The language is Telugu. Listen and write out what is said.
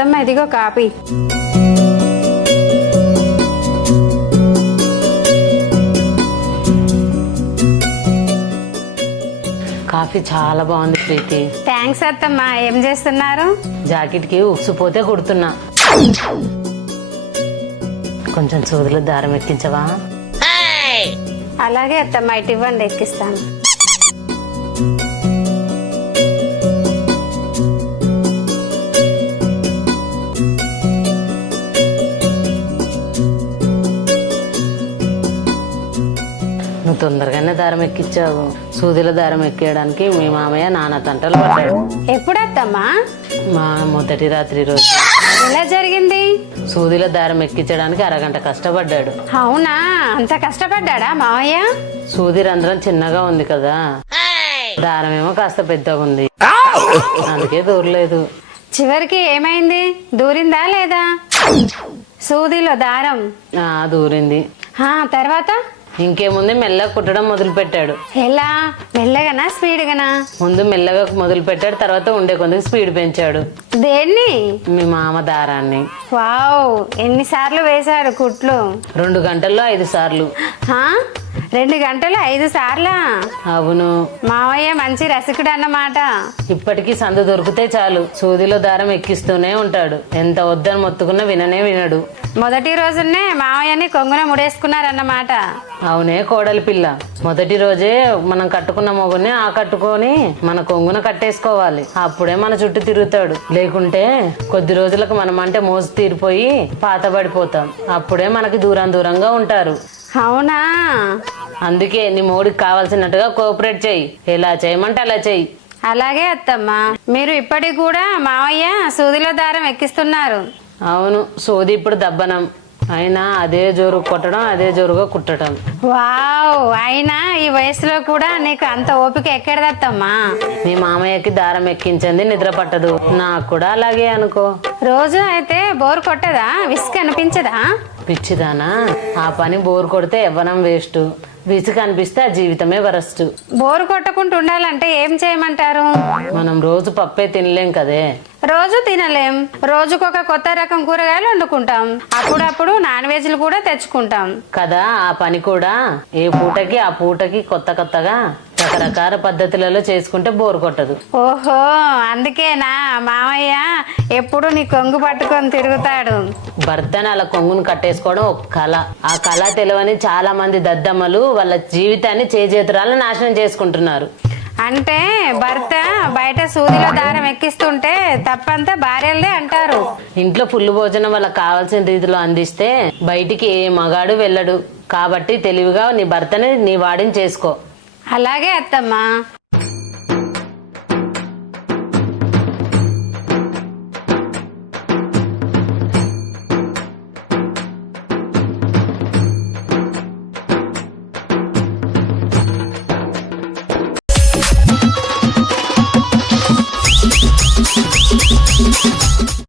అత్తమ్మ ఇదిగో కాపీ. కాఫీ చాలా బాగుంది ప్రీతి. థ్యాంక్స్ అత్తమ్మ. ఏం చేస్తున్నారు? జాకెట్కి ఉక్సుపోతే కుడుతున్నా. కొంచెం సూదులు దారం ఎక్కించవా? అలాగే అత్తమ్మ ఇటు ఇవ్వండి ఎక్కిస్తాను. తొందరగానే దారం ఎక్కించావు సూదిలో దారం ఎక్కేయడానికి మీ మామయ్య నాన్న తంటలు పడ్డాడు. ఎప్పుడు అత్తమ్మా మా మొదటి రాత్రి రోజు. ఎలా జరిగింది? సూదిలో దారం ఎక్కించడానికి అరగంట కష్టపడ్డాడు. అవునా? అంత కష్టపడ్డాడా మావయ్య సూది రంధ్రం చిన్నగా ఉంది కదా. దారం ఏమో కాస్త పెద్దగా ఉంది. అందుకే దూరలేదు. చివరికి ఏమైంది? దూరిందా లేదా? సూదిలో దారం? దూరింది. తర్వాత? ఇంకేముంది మెల్లగా కుట్టడం మొదలు పెట్టాడు ఎలా? మెల్లగనా? స్పీడ్గానా? ముందు మెల్లగా మొదలు పెట్టాడు తర్వాత ఉండే కొద్దిగా స్పీడ్ పెంచాడు. దేన్ని? మీ మామ దారాన్ని. వావ్ ఎన్నిసార్లు వేశాడు కుట్లు? రెండు గంటల్లో ఐదు సార్లు. ఆ? రెండు గంటలు ఐదు సార్లా. అవును. మావయ్య మంచి రసికుడు అన్నమాట ఇప్పటికీ సందు దొరికితే చాలు. సూదిలో దారం ఎక్కిస్తూనే ఉంటాడు. ఎంత వద్దని మొత్తుకున్నా విననే వినడు. మొదటి రోజునే మావయ్యని కొంగున ముడేసుకున్నారన్నమాట. అవునే కోడలి పిల్ల. మొదటి రోజే మనం కట్టుకున్న మొగుని ఆ కట్టుకొని మన కొంగున కట్టేసుకోవాలి. అప్పుడే మన చుట్టూ తిరుగుతాడు. లేకుంటే కొద్ది రోజులకు మనం అంటే మోజు తీరిపోయి పాత పడిపోతాం అప్పుడే మనకి దూరం దూరంగా ఉంటారు. అవునా? అందుకే నీ మొగుడికి కావాల్సినట్టుగా కోఆపరేట్ చెయ్యి ఎలా చేయమంటే అలా చెయ్యి అలాగే అత్తమ్మ. మీరు ఇప్పటికి కూడా మావయ్య సూదిలో దారం ఎక్కిస్తున్నారు. అవును సోది ఇప్పుడు దబ్బనం. అయినా అదే జోరు కొట్టడం అదే జోరుగా కుట్టడం. వావ్ అయినా ఈ వయసులో కూడా నీకు అంత ఓపిక ఎక్కడదత్తమ్మా మీ మామయ్యకి దారం ఎక్కించింది నిద్ర పట్టదు. నాకు కూడా అలాగే అనుకో. రోజు అయితే బోర్ కొట్టదా? విసుగు అనిపించదా? పిచ్చిదానా? ఆ పని బోర్ కొడితే ఎవ్వనం వేస్ట్. విసుగు అనిపిస్తే ఆ జీవితమే వరస్ట్. బోరు కొట్టకుండా ఉండాలంటే ఏం చేయమంటారు? మనం రోజు పప్పే తినలేం కదే. రోజు తినలేం. రోజుకొక కొత్త రకం కూరగాయలు వండుకుంటాం. అప్పుడప్పుడు నాన్ వెజ్లు కూడా తెచ్చుకుంటాం. కదా ఆ పని కూడా. ఏ పూటకి ఆ పూటకి కొత్త కొత్తగా రకరకాల పద్ధతులలో చేసుకుంటే బోర్ కొట్టదు. ఓహో అందుకేనా? మామయ్య ఎప్పుడు నీ కొంగు పట్టుకొని తిరుగుతాడు. భర్తని అలా కొంగును కట్టేసుకోవడం ఒక కళ. ఆ కళ తెలియని చాలా మంది దద్దమ్మలు వాళ్ళ జీవితాన్ని చేజేతురాలు నాశనం చేసుకుంటున్నారు. అంటే భర్త బయట సూదిలో దారం ఎక్కిస్తుంటే తప్పంతా భార్యలదే అంటారు. ఇంట్లో ఫుల్ భోజనం వాళ్ళకి కావాల్సిన రీతిలో అందిస్తే బయటికి ఏ మగాడు వెళ్ళడు. కాబట్టి తెలివిగా నీ భర్తని నీ వాడిని చేసుకో. అలాగే అత్తమ్మా.